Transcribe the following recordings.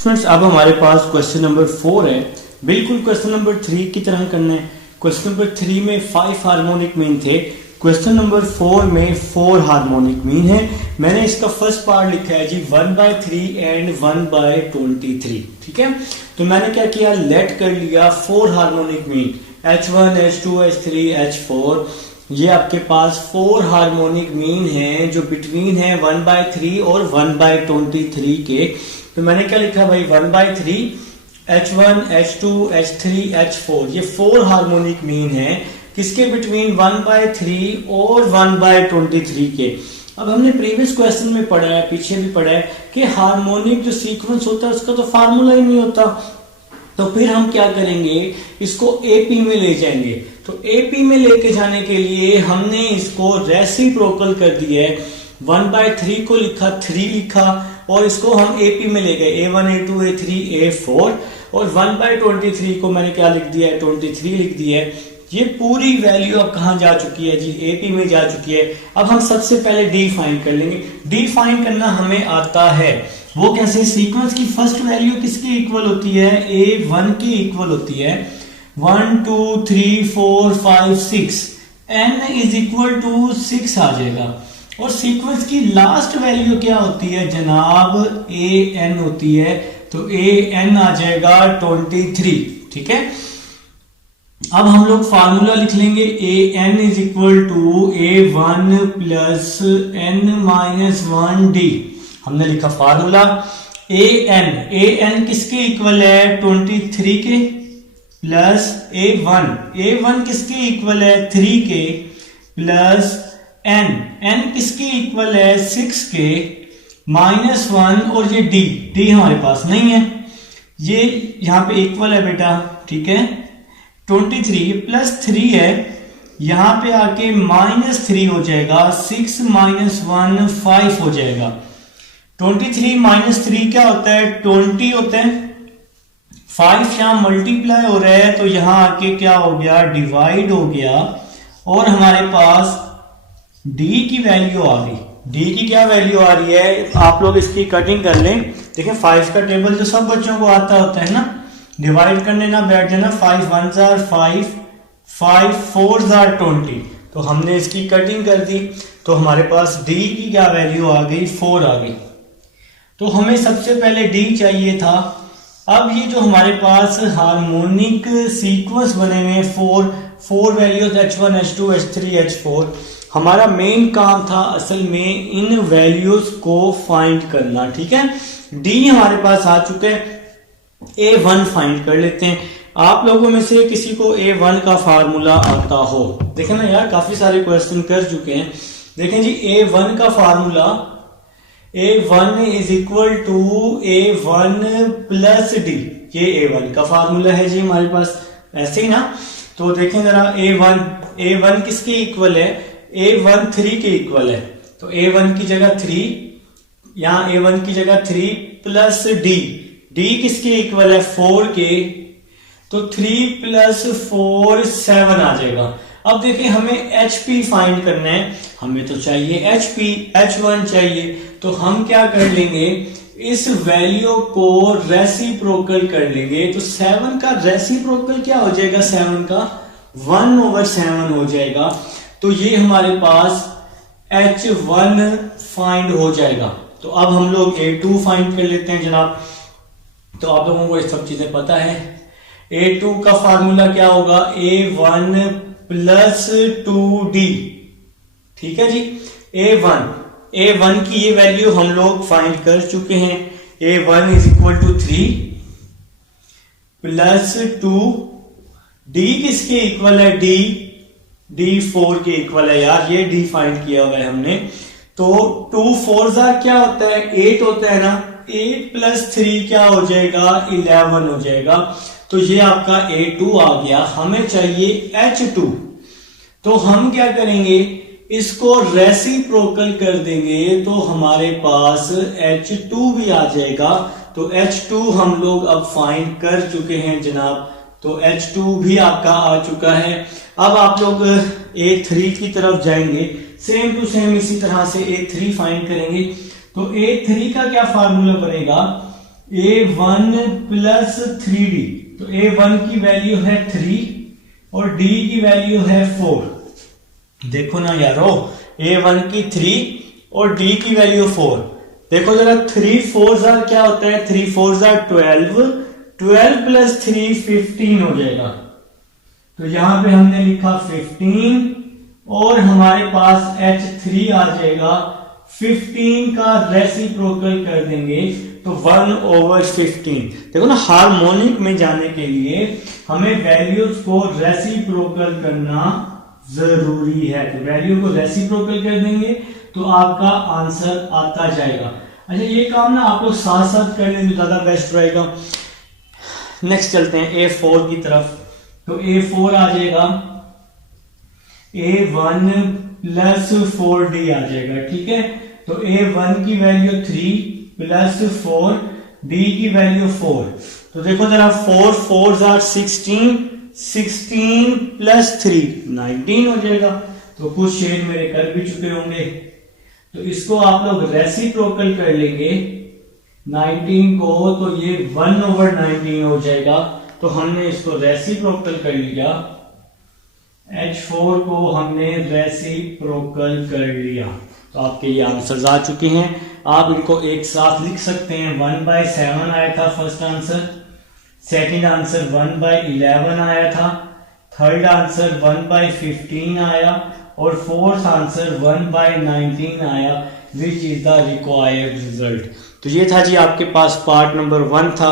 Students अब हमारे पास क्वेश्चन नंबर 4 है। बिल्कुल क्वेश्चन नंबर 3 की तरह करना है। क्वेश्चन नंबर 3 में 5 हार्मोनिक मीन थे, क्वेश्चन नंबर 4 में 4 हार्मोनिक मीन है। मैंने इसका फर्स्ट पार्ट लिखा है जी 1/3 एंड 1/23। ठीक है, तो मैंने क्या किया, लेट कर लिया 4 harmonic mean H1, H2, H3, H4। ये आपके पास 4 हार्मोनिक मीन है जो बिटवीन है 1/3 और 1/23 के। तो मैंने क्या लिखा भाई 1/3 H1, H2, H3, H4, ये 4 हार्मोनिक मीन है किसके बिटवीन 1/3 और 1/23 के। अब हमने प्रीवियस क्वेश्चन में पढ़ा है, पीछे भी पढ़ा है कि हार्मोनिक जो सीक्वेंस होता है उसका तो फार्मूला ही नहीं होता। तो फिर हम क्या करेंगे, इसको एपी में ले जाएंगे। तो एपी में लेके जाने के लिए हमने इसको रेसिप्रोकल कर दिया है। 1/3 को लिखा, 3 लिखा और इसको हम एपी में ले गए, A1, A2, A3, A4 और 1/23 को मैंने क्या लिख दिया है, 23 लिख दिया है। ये पूरी वैल्यू अब कहां जा चुकी है जी, एपी में जा चुकी है। अब हम सबसे पहले डी फाइंड कर लेंगे। डी फाइंड करना हमें आता है, वो कैसे, सीक्वेंस की फर्स्ट वैल्यू किसकी इक्वल होती है, A1 की इक्वल होती है 1 2 3 4 5 6, n इज इक्वल टू 6 आ जाएगा। और सीक्वेंस की लास्ट वैल्यू क्या होती है जनाब, an होती है, तो an आ जाएगा 23। ठीक है, अब हम लोग फार्मूला लिख लेंगे, an is equal to A1 plus n-1 d। हमने लिखा फार्मूला an किसके इक्वल है, 23 के प्लस A1 किसके इक्वल है, 3 के प्लस n किसके इक्वल है, 6 के -1 और ये d हमारे पास नहीं है, ये यहां पे इक्वल है बेटा। ठीक है, 23 प्लस 3 है, यहां पे आके -3 हो जाएगा, 6 -1 5 हो जाएगा। 23 - 3 क्या होता है, 20 होता है। 5 यहां मल्टीप्लाई हो रहा है तो यहां आके क्या हो गया, डिवाइड हो गया और हमारे पास d की वैल्यू आ गई। d की क्या वैल्यू आ रही है, आप लोग इसकी कटिंग कर लें। देखिए 5 का टेबल तो सब बच्चों को आता होता है ना, डिवाइड करने ना बैठ जाना, 5 1s are 5, 5 4s are 20। तो हमने इसकी कटिंग कर दी तो हमारे पास d की क्या वैल्यू आ गई, 4 आ गई। तो हमें सबसे पहले d चाहिए था। अब ये जो हमारे पास हार्मोनिक सीक्वेंस बने हुए हैं, 4 values H1, H2, H3, H4, हमारा मेन काम था असल में इन वैल्यूज को फाइंड करना। ठीक है, d हमारे पास आ चुके हैं, A1 फाइंड कर लेते हैं। आप लोगों में से किसी को A1 का फार्मूला आता हो, देखें ना यार, काफी सारे क्वेश्चन कर चुके हैं। देखें जी, A1 का formula A1 is equal to A1 plus d, ये A1 का फार्मूला है जी हमारे पास, ऐसे ही ना। तो देखें जरा, A1 किसके इक्वल है, A1 3 के इक्वल है। तो A1 की जगह 3, यहां A1 की जगह 3 प्लस d किसके इक्वल है, 4 के, तो 3 प्लस 4 7 आ जाएगा। अब देखिए हमें HP फाइंड करना है, हमें तो चाहिए HP, H1 चाहिए। तो हम क्या कर लेंगे, इस वैल्यू को रेसिप्रोकल कर लेंगे। तो 7 का रेसिप्रोकल क्या हो जाएगा, 7 का 1/7 हो जाएगा। तो ये हमारे पास H1 फाइंड हो जाएगा। तो अब हम लोग A2 फाइंड कर लेते हैं जनाब। तो आप लोगों को ये सब चीजें पता है। A2 का फार्मूला क्या होगा, A1 प्लस 2d। ठीक है जी, A1 की ये वैल्यू हम लोग फाइंड कर चुके हैं। A1 is equal to 3 plus 2, d किसके इक्वल है, d 4 के इक्वल है यार, ये d फाइंड किया हुआ है हमने। तो 2 4s क्या होता है, 8 होता है ना, 8 प्लस 3 क्या हो जाएगा, 11 हो जाएगा। तो ये आपका A2 आ गया। हमें चाहिए H2, तो हम क्या करेंगे, इसको रेसिप्रोकल कर देंगे तो हमारे पास H2 भी आ जाएगा। तो H2 हम लोग अब फाइंड कर चुके हैं जनाब। तो H2 भी आपका आ चुका है। अब आप लोग A3 की तरफ जाएंगे, सेम टू सेम इसी तरह से A3 फाइंड करेंगे। तो A3 का क्या फार्मूला बनेगा, A1 प्लस 3D, तो A1 की वैल्यू है 3 और D की वैल्यू है 4। देखो ना यारो, A1 की 3 और D की वैल्यू 4। देखो जरा 3 4 क्या होता है, 3 4 12, 12 प्लस 3 15 हो जाएगा। तो यहां पे हमने लिखा 15 और हमारे पास H3 आ जाएगा। 15 का रेसिप्रोकल कर देंगे तो 1/15। देखो ना, हार्मोनिक में जाने के लिए हमें वैल्यूज को रेसिप्रोकल करना जरूरी है। तो वैल्यू को रेसिप्रोकल कर देंगे तो आपका आंसर आता जाएगा। अच्छा, ये काम ना आप लोग साथ साथ कर लें तो ज्यादा बेस्ट रहेगा। नेक्स्ट चलते हैं A4 की तरफ। तो A4 आ जाएगा A1 प्लस 4D आ जाएगा। ठीक है, तो A1 की वैल्यू 3 प्लस 4, D की वैल्यू 4। तो देखो जरा 4 4 16, 16 प्लस 3 19 हो जाएगा। तो कुछ शेड मेरे कर भी चुके होंगे, तो इसको आप लोग रेसिप्रोकल कर लेंगे 19 को, तो ये 1/19 हो जाएगा। तो हमने इसको रेसिप्रोकल कर लिया, H4 को हमने रेसिप्रोकल कर लिया। तो आपके ये आंसर्स आ चुके हैं। आप इनको एक साथ लिख सकते हैं। 1/7 आया था फर्स्ट आंसर, सेकंड आंसर 1/11 आया था, थर्ड आंसर 1/15 आया और फोर्थ आंसर 1/19 आया, which is the required result. तो ये था जी आपके पास पार्ट नंबर 1 था।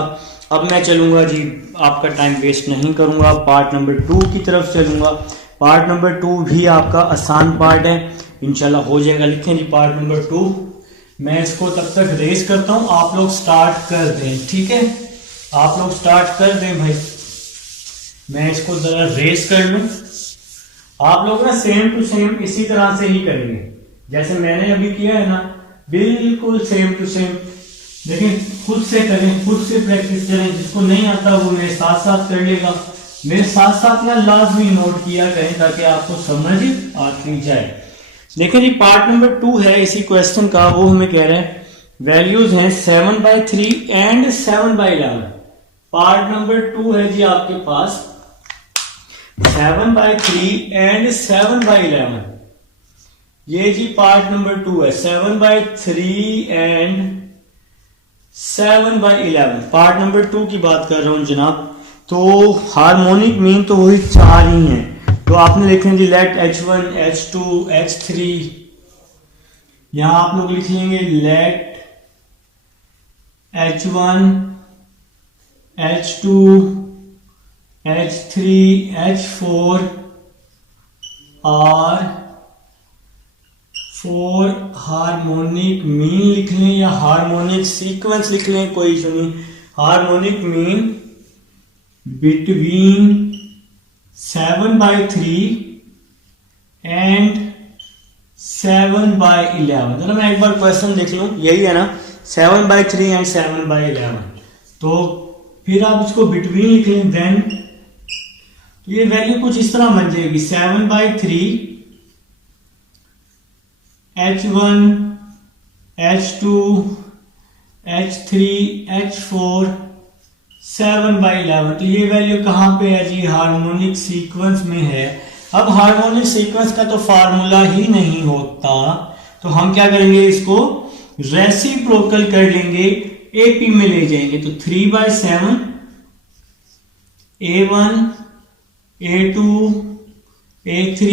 अब मैं चलूंगा जी, आपका टाइम वेस्ट नहीं करूंगा, पार्ट नंबर 2 की तरफ चलूंगा। पार्ट नंबर 2 भी आपका आसान पार्ट है, इंशाल्लाह हो जाएगा। लिखें जी पार्ट नंबर 2। मैं इसको तब तक रेस करता हूं, आप लोग स्टार्ट कर दें। ठीक है, आप लोग स्टार्ट कर दें भाई, मैं इसको जरा रेस कर लूं। आप लोग ना सेम टू सेम इसी तरह से ही करेंगे जैसे मैंने अभी किया है ना, बिल्कुल सेम टू सेम। लेकिन खुद से करें, खुद से प्रैक्टिस करें। जिसको नहीं आता वो मेरे साथ साथ कर लेगा। मेरे साथ साथ ना लाजमी नोट किया करें ताकि आपको समझ आती जाए। देखिए जी, पार्ट नंबर 2 है इसी क्वेश्चन का। वो हमें कह रहा है वैल्यूज हैं 7/3 एंड 7/11। पार्ट नंबर 2 है जी आपके पास 7/3 एंड 7/11। ये जी पार्ट नंबर 2 है, 7/3 एंड 7/11। पार्ट नंबर 2 की बात कर रहा हूं जनाब। तो हार्मोनिक मीन तो वही 4 ही हैं। तो आपने लिखे जी लेट H1 H2 H3, यहां आप लोग लिख लेंगे late H1 H2 H3 H4 और 4 हार्मोनिक मीन लिख लें या हार्मोनिक सीक्वेंस लिख लें, कोई इशू नहीं। Harmonic mean between 7/3 and 7/11। चलो मैं एक बार क्वेश्चन देख लूं, यही है ना 7/3 एंड 7/11। तो फिर आप इसको बिटवीन लिख लें, देन तो ये वैल्यू कुछ इस तरह बन जाएगी 7/3 H1 H2 H3 H4 7/11। तो ये वैल्यू कहां पे है जी, हार्मोनिक सीक्वेंस में है। अब हार्मोनिक सीक्वेंस का तो फार्मूला ही नहीं होता, तो हम क्या करेंगे, इसको रेसिप्रोकल कर लेंगे, एपी में ले जाएंगे। तो 3/7 A1 A2 A3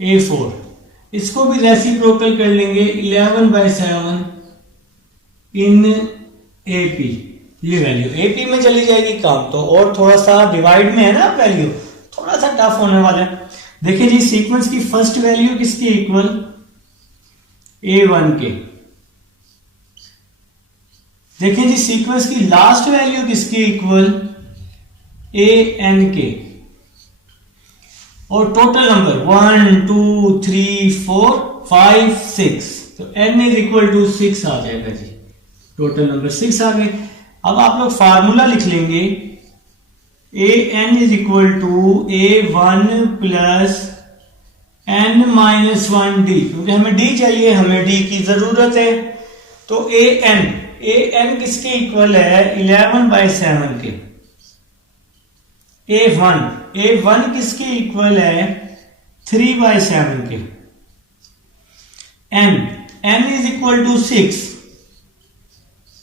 A4, इसको भी रेसिप्रोकल कर लेंगे 11/7 इन AP। ये वैल्यू AP में चली जाएगी काम तो, और थोड़ा सा डिवाइड में है ना वैल्यू, थोड़ा सा टफ होने वाला है। देखिए जी, सीक्वेंस की फर्स्ट वैल्यू किसकी इक्वल, A1 के। देखिए जी, सीक्वेंस की लास्ट वैल्यू किसकी इक्वल, AN के। और टोटल नंबर 1 2 3 4 5 6, तो N इज इक्वल टू 6 आ जाएगा जी। टोटल नंबर 6 आ गए। अब आप लोग फार्मूला लिख लेंगे, AN is equal to A1 plus N-1D, क्योंकि हमें D चाहिए, हमें D की जरूरत है। तो AN ए एन किसके इक्वल है 11/7 के। ए वन किसके इक्वल है 3/7 के। एन इज इक्वल टू 6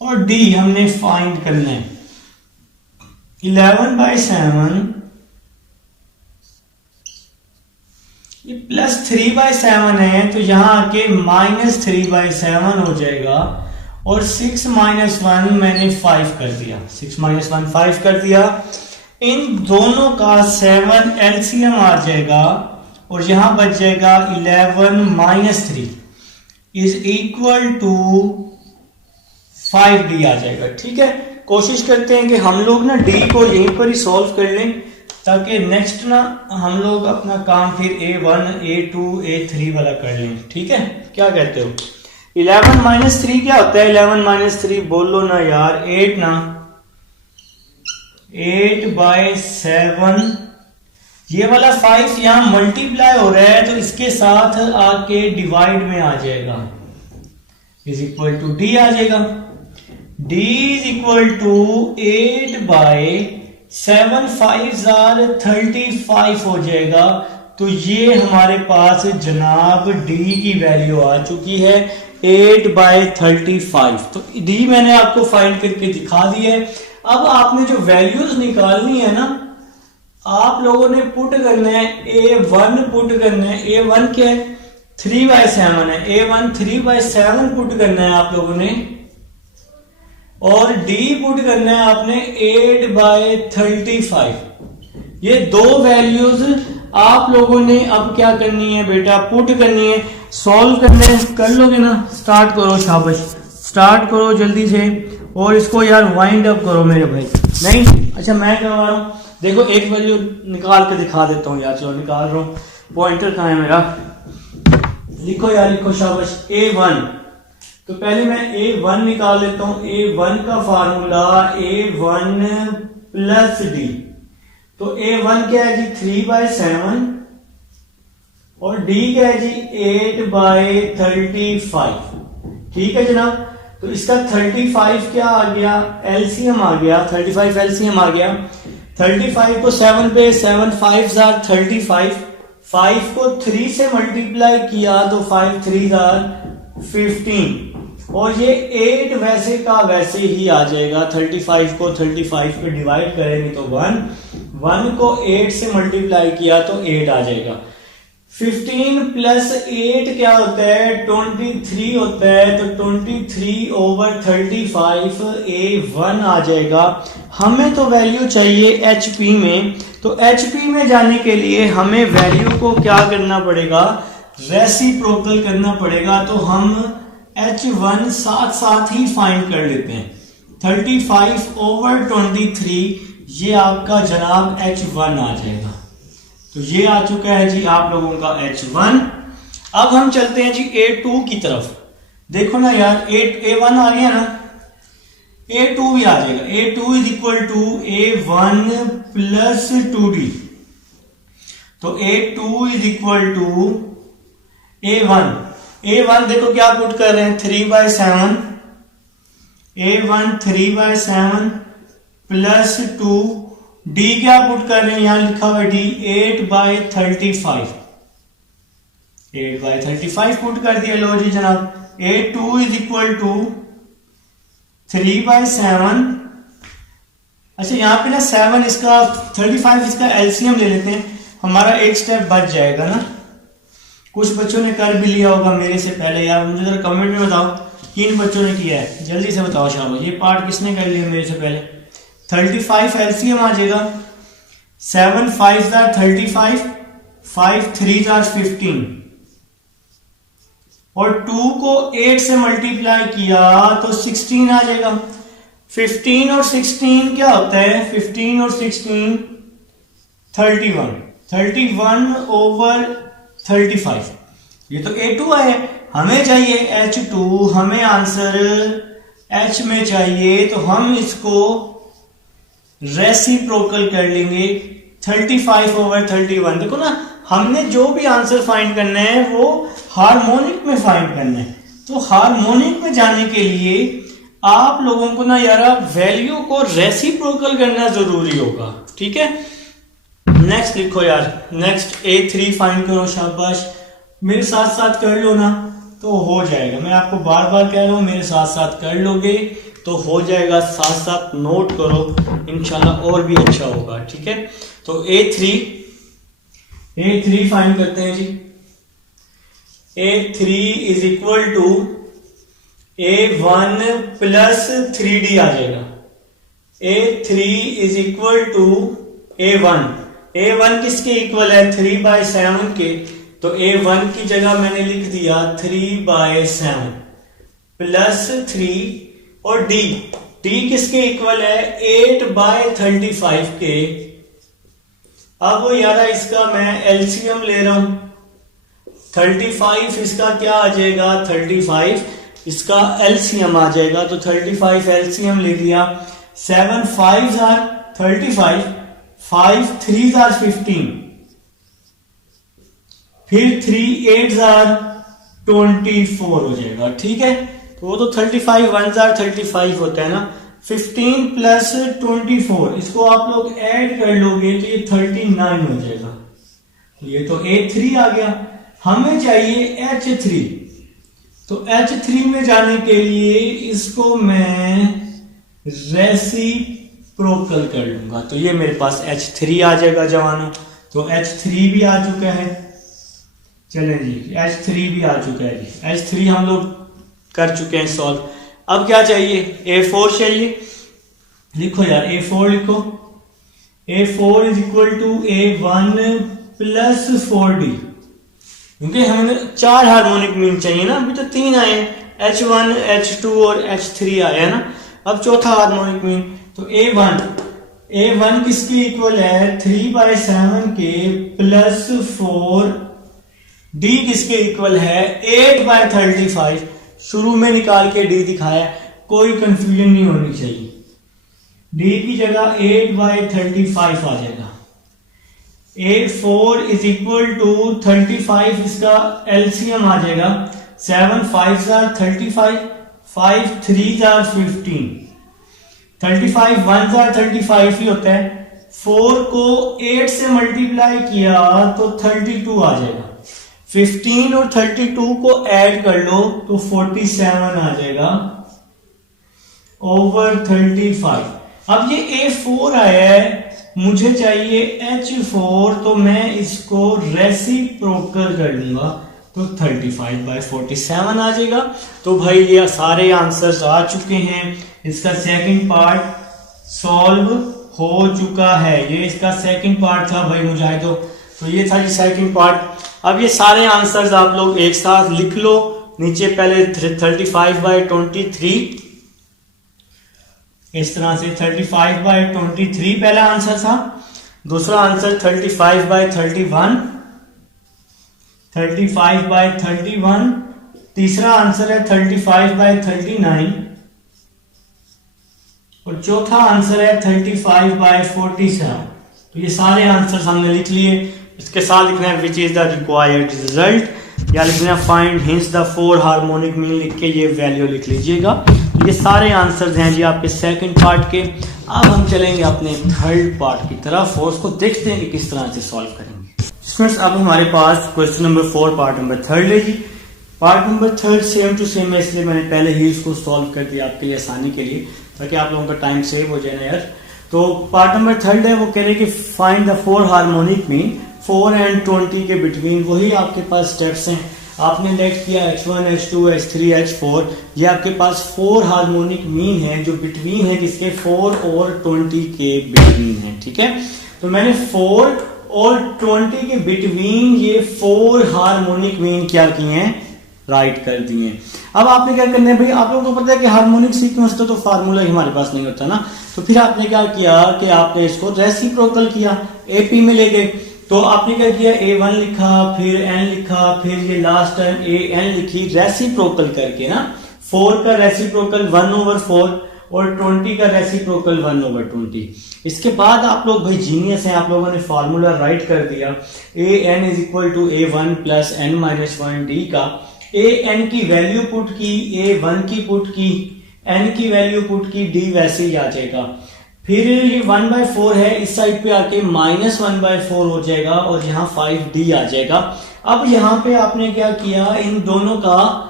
और डी हमने फाइंड करना है। 11/7 ये प्लस 3/7 है तो यहां आके -3/7 हो जाएगा और 6 - 1 मैंने 5 कर दिया। 6 - 1 5 कर दिया। इन दोनों का 7 एलसीएम आ जाएगा और यहां बच जाएगा 11 - 3 इज इक्वल टू 5D आ जाएगा। ठीक है, कोशिश करते हैं कि हम लोग ना डी को यहीं पर ही सॉल्व कर लें ताकि नेक्स्ट ना हम लोग अपना काम फिर A1 A2 A3 वाला कर लें। ठीक है, क्या कहते हो? 11 - 3 क्या होता है? 11 - 3 बोलो ना यार, 8 ना। 8/7 ये वाला 5 यहां मल्टीप्लाई हो रहा है तो इसके साथ आके डिवाइड में आ जाएगा, इज इक्वल टू डी आ जाएगा। D is equal to 8/7 5s are 35 हो जाएगा। तो ये हमारे पास जनाब D की वैल्यू आ चुकी है 8/35। तो D मैंने आपको फाइंड करके दिखा दी है। अब आपने जो वैल्यूज निकालनी है ना, आप लोगों ने पुट करना है A1 पुट करना है। A1 क्या है 3/7 है। A1 3/7 पुट करना है आप लोगों ने और D पुट करना है आपने 8/35। ये दो वैल्यूज आप लोगों ने अब क्या करनी है बेटा, पुट करनी है, सॉल्व करने कर लोगे ना। स्टार्ट करो, शाबाश, स्टार्ट करो जल्दी से। और इसको यार वाइंड अप करो मेरे भाई। नहीं अच्छा मैं करवा रहा हूं, देखो एक वैल्यू निकाल के दिखा देता हूं यार। चलो निकाल रहा हूं, पॉइंटर कहां है मेरा, लिखो यार लिखो, शाबाश। A1 तो पहले मैं A1 निकाल लेता हूं। A1 का फार्मूला A1 प्लस D। तो A1 क्या है जी 3/7 और D क्या है जी 8/35। ठीक है जनाब, तो इसका 35 क्या आ गया, एलसीएम आ गया। 35 एलसीएम आ गया। 35 को 7 पे 7 5s are 35। 5 को 3 से मल्टीप्लाई किया तो 5 3s are 15 और ये 8 वैसे का वैसे ही आ जाएगा। 35 को 35 पे डिवाइड करेंगे तो 1 को 8 से मल्टीप्लाई किया तो 8 आ जाएगा। 15 प्लस 8 क्या होता है 23 होता है। तो 23/35 A1 आ जाएगा। हमें तो वैल्यू चाहिए HP में, तो HP में जाने के लिए हमें वैल्यू को क्या करना पड़ेगा, रेसिप्रोकल करना पड़ेगा। तो हम H1 साथ साथ ही फाइंड कर लेते हैं। 35/23 ये आपका जनाब H1 आ जाएगा। तो ये आ चुका है जी आप लोगों का H1। अब हम चलते हैं जी A2 की तरफ। देखो ना यार, A1 आ गया ना, A2 भी आ जाएगा। A2 is equal to A1 plus 2D। तो A2 is equal to A1 देखो क्या पुट कर रहे हैं 3/7। A1 3/7 प्लस 2 D क्या पुट कर रहे हैं, यहां लिखा हुआ D 8/35। 8/35 पुट कर दिया। लो जी जनाब, A2 इज इक्वल टू 3/7। अच्छा यहां पे ना 7 इसका 35 इसका एलसीएम ले लेते हैं, हमारा एक स्टेप बच जाएगा ना। कुछ बच्चों ने कर भी लिया होगा मेरे से पहले यार, मुझे जरा कमेंट में बताओ किन बच्चों ने किया है, जल्दी से बताओ शाबाश। ये पार्ट किसने कर लिया मेरे से पहले। 35 एलसीएम आ जाएगा। 7 5s are 35, 5 3s are 15 और 2 को 8 से मल्टीप्लाई किया तो 16 आ जाएगा। 15 और 16 क्या होता है, 15 और 16 31। 31/35। ये तो A2 है, हमें चाहिए H2। हमें आंसर H में चाहिए तो हम इसको रेसिप्रोकल कर लेंगे 35/31। देखो ना, हमने जो भी आंसर फाइंड करना है वो हार्मोनिक में फाइंड करना है। तो हार्मोनिक में जाने के लिए आप लोगों को ना यार वैल्यू को रेसिप्रोकल करना जरूरी होगा, ठीक है। नेक्स्ट लिखो यार, नेक्स्ट A3 फाइंड करो, शाबाश, मेरे साथ साथ कर लो ना तो हो जाएगा। मैं आपको बार बार कह रहा हूं, मेरे साथ साथ कर लोगे तो हो जाएगा, साथ साथ नोट करो, इंशाल्लाह और भी अच्छा होगा, ठीक है। तो A3 फाइंड करते हैं जी। A3 is equal to A1 plus 3D आ जाएगा। A3 is equal to A1 किसके इक्वल है? 3/7 के। तो A1 की जगह मैंने लिख दिया 3/7 प्लस 3 और D किसके इक्वल है? 8/35 के। अब यार इसका मैं एलसीएम ले रहा हूं, 35 इसका क्या आ जाएगा? 35 इसका एलसीएम आ जाएगा, तो 35 एलसीएम ले लिया। 7 5s are 35, 5 3s are 15, फिर 3 8s are 24 हो जाएगा, ठीक है। तो वो तो 35 1s are 35 होता है ना। 15 प्लस 24 इसको आप लोग ऐड कर लोगे तो ये 39 हो जाएगा। ये तो A3 आ गया। हमें चाहिए H3, तो H3 में जाने के लिए इसको मैं रेसिप्रोकल कर लूंगा, तो ये मेरे पास H3 आ जाएगा जवानों। तो H3 भी आ चुका है, चलें जी, H3 भी आ चुका है जी। H3 हम लोग कर चुके हैं सॉल्व। अब क्या चाहिए? A4 चाहिए। लिखो यार, A4 लिखो। A4 is equal to A1 plus 4D, क्योंकि हमें 4 हार्मोनिक मीन चाहिए ना, अभी तो 3 आए हैं, H1 H2 और H3 आया है ना। अब चौथा हार्मोनिक मीन, तो A1 किसके इक्वल है? 3/7 के प्लस 4। D किसके इक्वल है? 8/35। शुरू में निकाल के D दिखाया, कोई कंफ्यूजन नहीं होनी चाहिए। D की जगह 8/35 आ जाएगा। A4 इज इक्वल टू 35, इसका एलसीएम आ जाएगा। 7 5s are 35, 5 3s are 15, 35 1s are 35 ही होता है। 4 को 8 से मल्टीप्लाई किया तो 32 आ जाएगा। 15 और 32 को ऐड कर लो तो 47 आ जाएगा ओवर 35। अब ये A4 आया है, मुझे चाहिए H4, तो मैं इसको रेसिप्रोकल कर लूंगा, तो 35/47 आ जाएगा। तो भाई ये सारे आंसर्स आ चुके हैं। इसका सेकंड पार्ट सॉल्व हो चुका है। ये इसका सेकंड पार्ट था भाई मुजाहिदो, तो ये था जी सेकंड पार्ट। अब ये सारे आंसर्स आप लोग एक साथ लिख लो नीचे। पहले 35/23 इस तरह से 35/23 पहला आंसर था। दूसरा आंसर 35/31, 35/31। तीसरा आंसर है 35/39 और चौथा आंसर है 35/47। तो ये सारे आंसर हमने लिख लिए। इसके साथ लिखना है which is the required result, या लिखना है find hints the 4 harmonic mean, लिख के ये वैल्यू लिख लीजिएगा। ये सारे आंसर्स हैं जी आपके सेकंड पार्ट के। अब हम चलेंगे अपने थर्ड पार्ट की तरफ और उसको देखते हैं कि किस तरह से सॉल्व करेंगे। स्टूडेंट्स, अब हमारे पास क्वेश्चन नंबर 4 पार्ट नंबर 3 है जी। Part number 3 same to same है, इसलिए मैंने पहले ही इसको सॉल्व कर दिया आपके लिए आसानी के लिए, ताकि आप लोगों का टाइम सेव हो जाए ना यार। तो पार्ट नंबर 3 है, वो कह रहे हैं कि find the 4 harmonic mean 4 and 20 के बिटवीन। वही आपके पास स्टेप्स हैं, आपने लेट किया H1 H2 H3 H4। ये आपके पास 4 हार्मोनिक मीन है जो बिटवीन है, किसके? 4 और 20 के बिटवीन है, ठीक है। तो मैंने 4 और 20 के बिटवीन ये 4 हार्मोनिक मीन क्या किए हैं? राइट कर दिए। अब आपने क्या करना है भाई, आप लोगों को पता है कि हार्मोनिक सीक्वेंस तो फार्मूला हमारे पास नहीं होता ना, तो फिर आपने क्या किया कि आपने इसको रेसिप्रोकल किया, AP में ले गए। तो आपने क्या किया? A1 लिखा, फिर N लिखा, फिर ये लास्ट टाइम AN लिखी, रेसिप्रोकल करके ना। 4 का रेसिप्रोकल 1/4 और 20 का रेसिप्रोकल 1/20। इसके बाद आप लोग भाई जीनियस हैं, आप लोगों ने फॉर्मूला राइट कर दिया। AN is equal to A1 plus N-1 D का AN की वैल्यू पुट की, A1 की पुट की, n की वैल्यू पुट की, d वैसे ही आ जाएगा। फिर ये 1/4 है, इस साइड पे आके -1/4 हो जाएगा और यहाँ 5d आ जाएगा। अब यहाँ पे आपने क्या किया, इन दोनों का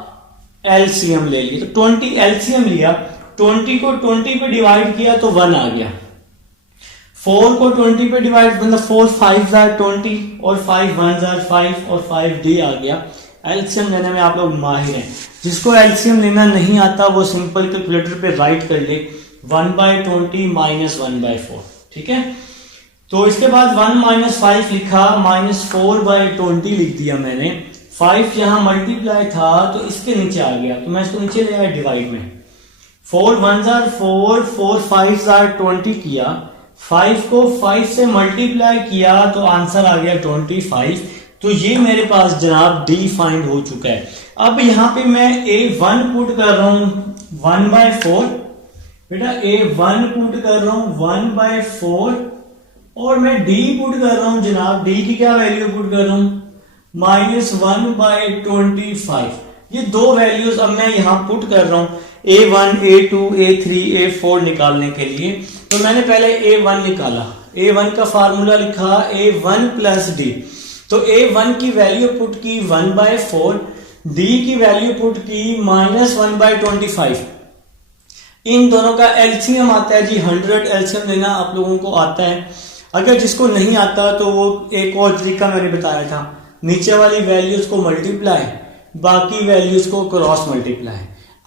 एलसीएम ले लिया, तो 20 एलसीएम लिया, 20 को 20 पे डिवाइड किया तो 1 आ गया, 4 को 20 पे डिवाइड, मतलब 4 5 are 20 और 5 1 are 5 और 5d आ गया। एलसीएम लेने में आप लोग माहिर हैं, जिसको एलसीएम लेना नहीं आता वो सिंपल कैलकुलेटर पे राइट कर ले 1/20 -1/4, ठीक है। तो इसके बाद 1 - 5 लिखा, -4/20 लिख दिया मैंने, 5 यहां मल्टीप्लाई था तो इसके नीचे आ गया, तो मैं इसको नीचे ले आया डिवाइड में, 4 1 are 4, 4 5 are 20 किया, 5 को 5 से मल्टीप्लाई किया तो आंसर आ गया 25। तो ये मेरे पास जनाब डी फाइंड हो चुका है। अब यहां पे मैं a1 पुट कर रहा हूं 1/4, बेटा a1 पुट कर रहा हूं 1/4 और मैं d पुट कर रहा हूं जनाब, d की क्या वैल्यू पुट कर रहा हूं -1/25। ये दो वैल्यूज अब मैं यहां पुट कर रहा हूं a1 a2 a3 a4 निकालने के लिए। तो मैंने पहले a1 निकाला, a1 का फार्मूला लिखा a1 + d, तो a1 की वैल्यू पुट की 1/4, d की वैल्यू पुट की -1/25। इन दोनों का एलसीएम आता है जी 100, एलसीएम लेना आप लोगों को आता है। अगर जिसको नहीं आता तो वो एक और तरीका मैंने बताया था, नीचे वाली वैल्यूज को मल्टीप्लाई, बाकी वैल्यूज को क्रॉस मल्टीप्लाई।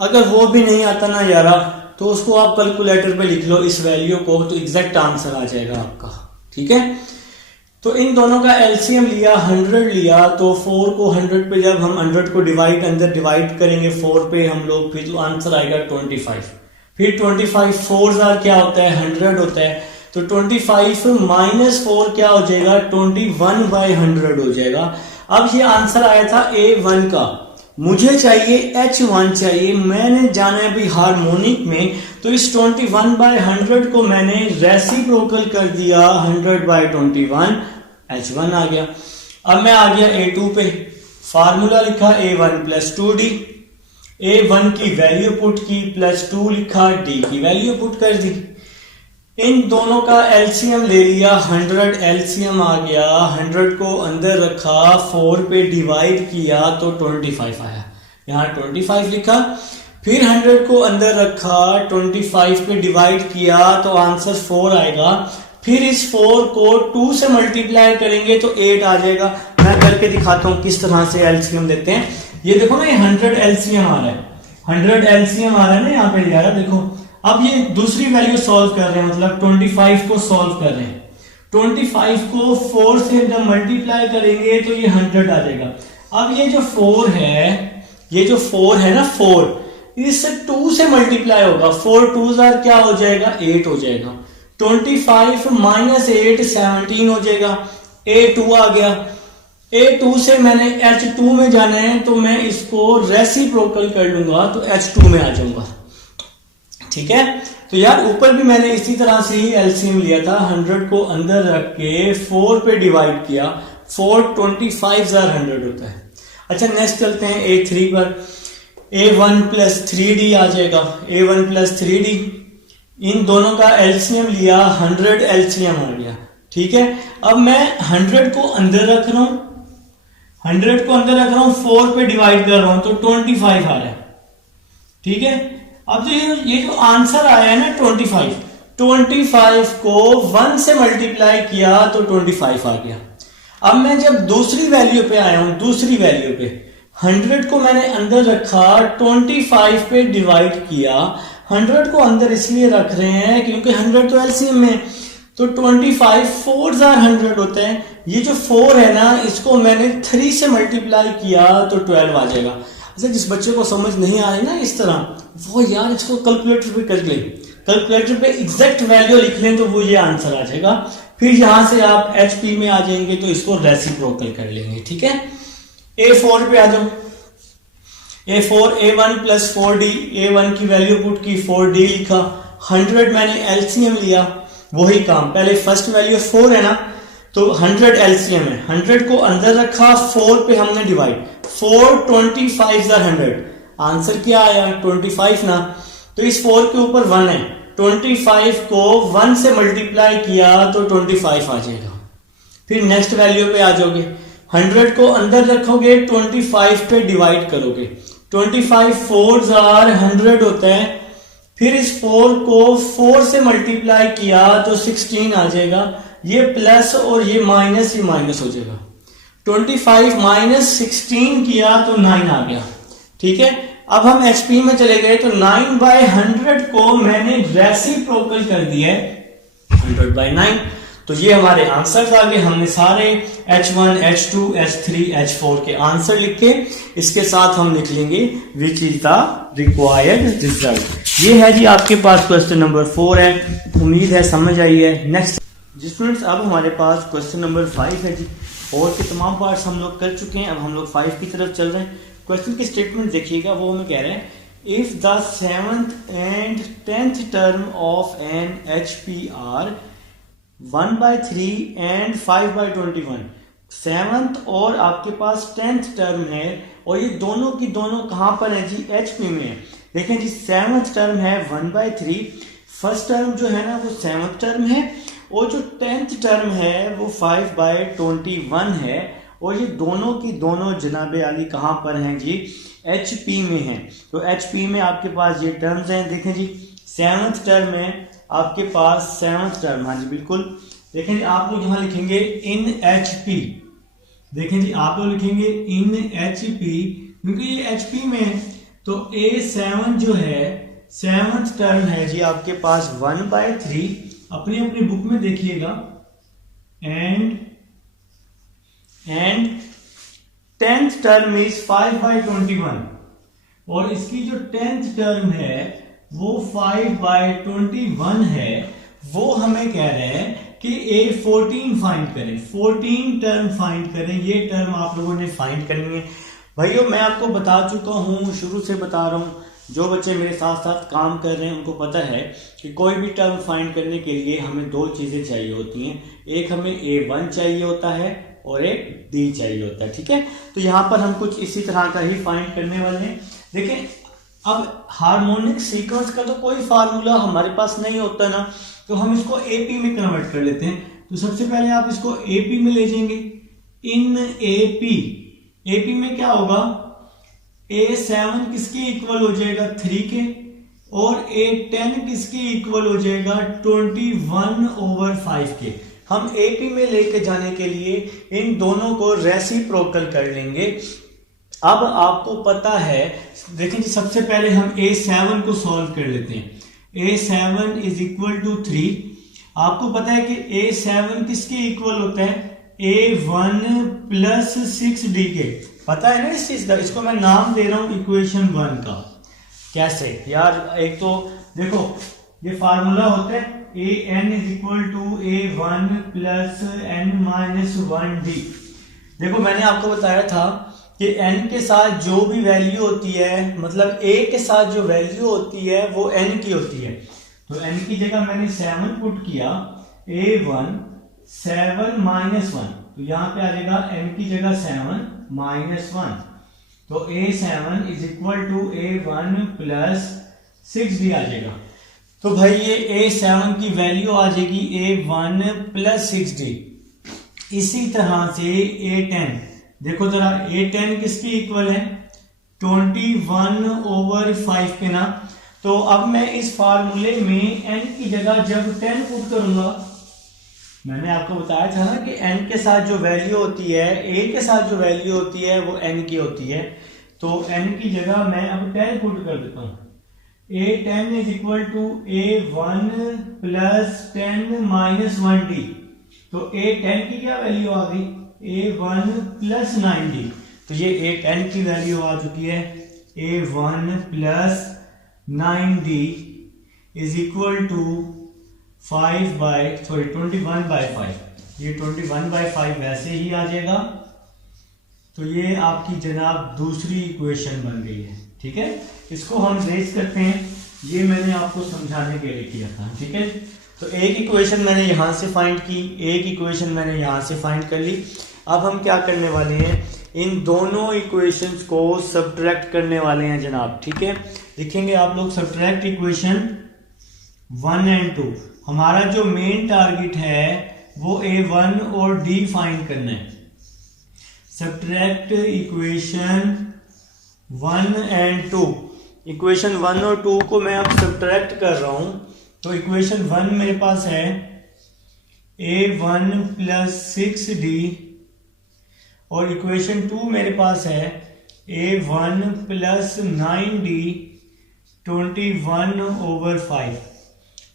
अगर वो भी नहीं आता ना यारा, तो उसको आप कैलकुलेटर पे लिख लो इस वैल्यू को, तो एग्जैक्ट आंसर आ जाएगा आपका, ठीक है। तो इन दोनों का एलसीएम लिया, 100 लिया, तो 4 को 100 पे जब हम 100 को अंदर डिवाइड करेंगे 4 पे हम लोग, फिर तो आंसर आएगा 25। फिर 25 4 क्या होता है 100 होता है, तो 25 - 4 क्या हो जाएगा 21/100 हो जाएगा। अब ये आंसर आया था a1 का, मुझे चाहिए h1 चाहिए, मैंने जाना है भी हार्मोनिक में, तो इस 21/100 को मैंने रेसिप्रोकल कर दिया 100/21, h1 आ गया। अब मैं आ गया a2 पे, फार्मूला लिखा a1 + 2d, a1 की वैल्यू पुट की +2 लिखा, d की वैल्यू पुट कर दी। इन दोनों का एलसीएम ले लिया, 100 एलसीएम आ गया, 100 को अंदर रखा, 4 पे डिवाइड किया तो 25 आया, यहाँ 25 लिखा। फिर 100 को अंदर रखा, 25 पे डिवाइड किया तो आंसर 4 आएगा। फिर इस 4 को 2 से मल्टीप्लाई करेंगे तो 8 आ जाएगा। मैं करके दिखाता हूं किस तरह से एलसीएम देते हैं। ये देखो ना, ये 100 एलसीएम आ रहा है, 100 एलसीएम आ रहा है ना यहाँ पे यार, देखो। अब ये दूसरी वैल्यू सॉल्व कर रहे हैं, मतलब 25 को सॉल्व कर रहे हैं। 25 को 4 से जब मल्टीप्लाई करेंगे तो ये 100 आ जाएगा। अब ये जो 4 है, ये जो 4 है ना, 4 इस 2 से मल्टीप्लाई होगा, 4 2s are क्या हो जाएगा 8 हो जाएगा। 25 - 8 17 हो जाएगा, a2 आ गया। a2 से मैंने h2 में जाना है तो मैं इसको रेसिप्रोकल कर लूंगा तो h2 में आ जाऊंगा, ठीक है। तो यार ऊपर भी मैंने इसी तरह से ही एलसीएम लिया था, 100 को अंदर रख के 4 पे डिवाइड किया, 4 25 100 होता है। अच्छा नेक्स्ट चलते हैं a3 पर, a1 + 3d आ जाएगा, a1 + 3d। इन दोनों का एलसीएम लिया, 100 एलसीएम आ गया, ठीक है। अब मैं 100 को अंदर रख रहा हूं, 100 को अंदर रख रहा हूं, 4 पे डिवाइड कर रहा हूं तो 25 आ रहा है, ठीक है। अब तो ये जो आंसर आया है ना 25 को 1 से मल्टीप्लाई किया तो 25 आ गया। अब मैं जब दूसरी वैल्यू पे आया हूं, दूसरी वैल्यू पे 100 को मैंने अंदर रखा, 25 पे डिवाइड किया। 100 को अंदर इसलिए रख रहे हैं क्योंकि 100 तो एलसीएम में, तो 25 4s are 100 होता है। ये जो 4 है ना, इसको मैंने 3 से मल्टीप्लाई किया तो 12 आ जाएगा। अच्छा जिस बच्चे को समझ नहीं आ रही ना इस तरह, वो यार इसको कैलकुलेटर पे कर ले, कैलकुलेटर पे एग्जैक्ट वैल्यू लिख लें तो वो ये आंसर आ जाएगा। फिर यहां से आप HP में आ जाएंगे तो इसको रेसिप्रोकल कर लेंगे, ठीक है। a4 पे आ जाओ, a4 a1 + 4d, a1 की वैल्यू पुट की, 4d लिखा, 100 मैंने एलसीएम लिया, वही काम, पहले फर्स्ट वैल्यू 4 है ना, तो 100 एलसीएम है, 100 को अंदर रखा, 4 पे हमने डिवाइड, 4 25 100, आंसर क्या आया 25 ना। तो इस 4 के ऊपर 1 है, 25 को 1 से मल्टीप्लाई किया तो 25 आ जाएगा। फिर नेक्स्ट वैल्यू पे आ जाओगे, 100 को अंदर रखोगे, 25 पे डिवाइड करोगे, 25 4s are 100 होता है। फिर इस 4 को 4 से मल्टीप्लाई किया तो 16 आ जाएगा। ये प्लस और ये माइनस हो जाएगा। 25 माइनस 16 किया तो 9 आ गया। ठीक है, अब हम HP में चले गए तो 9/100 को मैंने रेसिप्रोकल कर दिया है 100/9। तो ये हमारे आंसर आ गए। हमने सारे H1, H2, H3, H4 के आंसर लिखे। इसके साथ हम लिख लेंगे which is the required result. ये है जी आपके पास क्वेश्चन नंबर 4 है। उम्मीद है समझ आई है। नेक्स्ट जी स्टूडेंट्स, अब हमारे पास क्वेश्चन नंबर 5 है जी। और के तमाम पार्ट्स हम लोग कर चुके हैं, अब हम लोग 5 की तरफ चल रहे हैं। क्वेश्चन की स्टेटमेंट देखिएगा, वो हमें कह रहे हैं if the 7th and 10th term of an HP are 1/3 and 5/21। 7th और आपके पास 10th टर्म है और ये दोनों की दोनों कहां पर है जी, HP में है। देखें जी 7th टर्म है 1/3, फर्स्ट टर्म जो है ना वो 7th टर्म है और जो 10th टर्म है वो 5/21 है। और ये दोनों की दोनों जनाबे आली कहां पर हैं जी, HP में है। तो HP में आपके पास ये टर्म्स हैं। देखें जी 7th टर्म है आपके पास 7th टर्म, हाँ जी बिल्कुल। देखें जी आप लोग यहां लिखेंगे इन HP। देखें जी आप लोग लिखेंगे इन HP क्योंकि ये HP में है। तो A7 जो है 7th टर्म है जी आपके पास 1/3, अपनी अपनी बुक में देखिएगा। एंड 10th टर्म इज 5/21 और इसकी जो 10th टर्म है वो 5/21 है। वो हमें कह रहे हैं कि A14 फाइंड करें, 14 टर्म फाइंड करें। ये टर्म आप लोगों ने फाइंड करनी है। भाइयों मैं आपको बता चुका हूं, शुरू से बता रहा हूं, जो बच्चे मेरे साथ साथ काम कर रहे हैं उनको पता है कि कोई भी टर्म फाइंड करने के लिए हमें 2 चीजें चाहिए होती हैं। एक हमें A1 चाहिए होता है और एक D चाहिए होता है। ठीक है, तो यहां पर हम कुछ इसी तरह का ही फाइंड करने वाले हैं। देखें अब हार्मोनिक सीक्वेंस का तो कोई फार्मूला हमारे पास नहीं होता ना, तो हम इसको AP में कन्वर्ट कर लेते हैं। तो सबसे पहले आप इसको AP में ले जाएंगे। इन AP में क्या होगा, A7 किसके इक्वल हो जाएगा 3 के और A10 किसके इक्वल हो जाएगा 21/5 के। हम AP में लेके जाने के लिए इन दोनों को रेसिप्रोकल कर लेंगे। अब आपको पता है, देखिए जी सबसे पहले हम A7 को सॉल्व कर लेते हैं। A7 is equal to 3। आपको पता है कि A7 किसके इक्वल होता है, A1 प्लस 6D के। पता है ना इस चीज का, इसको मैं नाम दे रहा हूं इक्वेशन 1 का। कैसे यार, एक तो देखो ये फार्मूला होता है AN is equal to A1 plus N-1D। देखो मैंने आपको बताया था कि N के साथ जो भी वैल्यू होती है, मतलब A के साथ जो वैल्यू होती है वो N की होती है। तो N की जगह मैंने 7 पुट किया, A1 7 -1, तो यहां पे आ जाएगा N की जगह 7 -1। तो A7 is equal to A1 plus 6D आ जाएगा। तो भाई ये A7 की वैल्यू आ जाएगी A1 प्लस 6D। इसी तरह से A10, देखो जरा A10 किसकी इक्वल है 21/5 के ना। तो अब मैं इस फार्मूले में N की जगह जब 10 पुट करूंगा, मैंने आपको बताया था ना कि N के साथ जो वैल्यू होती है, A के साथ जो वैल्यू होती है वो N की होती है। तो N की जगह मैं अब 10 पुट कर देता हूं। A10 is equal to A1 plus 10 -1D। तो A10 की क्या वैल्यू आ गई, A1 प्लस 9D। तो ये A10 की वैल्यू आ चुकी है A1 plus 9D is equal to 21/5। ये 21/5 वैसे ही आ जाएगा। तो ये आपकी जनाब दूसरी इक्वेशन बन गई है। ठीक है, इसको हम रेज करते हैं। ये मैंने आपको समझाने के लिए किया था। ठीक है, तो एक इक्वेशन मैंने यहां से फाइंड की, एक इक्वेशन मैंने यहां से फाइंड कर ली। अब हम क्या करने वाले हैं, इन दोनों इक्वेशंस को सब्ट्रैक्ट करने वाले हैं जनाब। ठीक है, लिखेंगे आप लोग सब्ट्रैक्ट इक्वेशन 1 एंड 2। हमारा जो मेन टारगेट है वो A1 और D फाइंड करना है। Subtract equation 1 and 2। इक्वेशन 1 और 2 को मैं अब सब्ट्रैक्ट कर रहा हूं। तो इक्वेशन 1 मेरे पास है A1 प्लस 6D और इक्वेशन 2 मेरे पास है A1 प्लस 9D 21/5।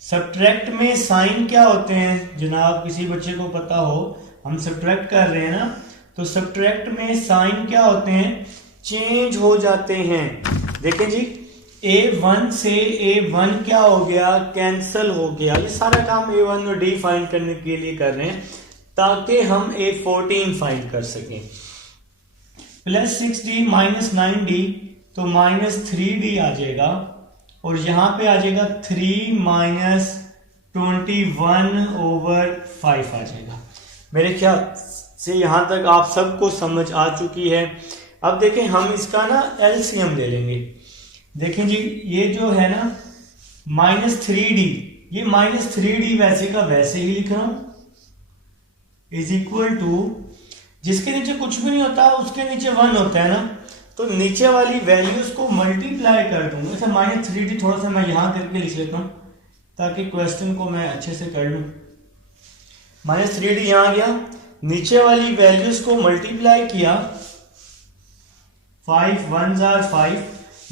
सब्ट्रैक्ट में साइन क्या होते हैं जनाब, किसी बच्चे को पता हो, हम सब्ट्रैक्ट कर रहे हैं ना, तो सब्ट्रैक्ट में साइन क्या होते हैं, चेंज हो जाते हैं। देखें जी, A1 से A1 क्या हो गया, कैंसल हो गया। ये सारा काम A1 और D फाइंड करने के लिए कर रहे हैं ताकि हम A14 फाइंड कर सकें। प्लस 6D माइनस 9D तो माइनस 3D आ जाएगा और यहां पे आ जाएगा 3 माइनस 21/5 आ जाएगा। मेरे ख्याल से यहां तक आप सबको समझ आ चुकी है। अब देखें हम इसका ना एलसीएम ले लेंगे। देखें जी, ये जो है ना माइनस 3D, ये माइनस 3D वैसे का वैसे ही लिख रहा हूं, इज इक्वल टू जिसके नीचे कुछ भी नहीं होता उसके नीचे 1 होता है ना, तो नीचे वाली वैल्यूज को मल्टीप्लाई कर दूंगा। अच्छा, माइनस 3D थोड़ा सा मैं यहां करके लिख लेता हूं ताकि क्वेश्चन को मैं अच्छे से कर लूं। माइनस 3D यहां गया, नीचे वाली वैल्यूज को मल्टीप्लाई किया, 5 1s are 5,